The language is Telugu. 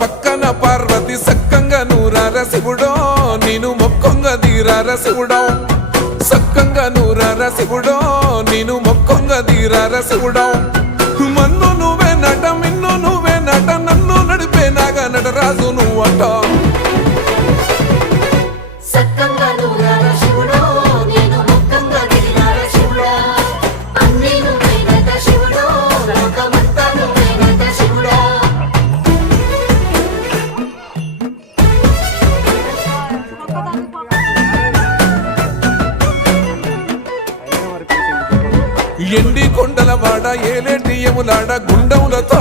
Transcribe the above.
పక్కన పార్వతి సక్కంగా నూరార శివుడో నేను మొక్కంగా తీరార శివుడో సక్కంగా నూరార శివుడో నేను మొక్కంగా తీరార శివుడో మన్ను నువ్వే నట మిన్ను నువ్వే నట నన్ను నడిపే నాగా నటరాజు నువ్వట ఎండి కొండల వాడ ఏలేటి యములాడ గుండములతో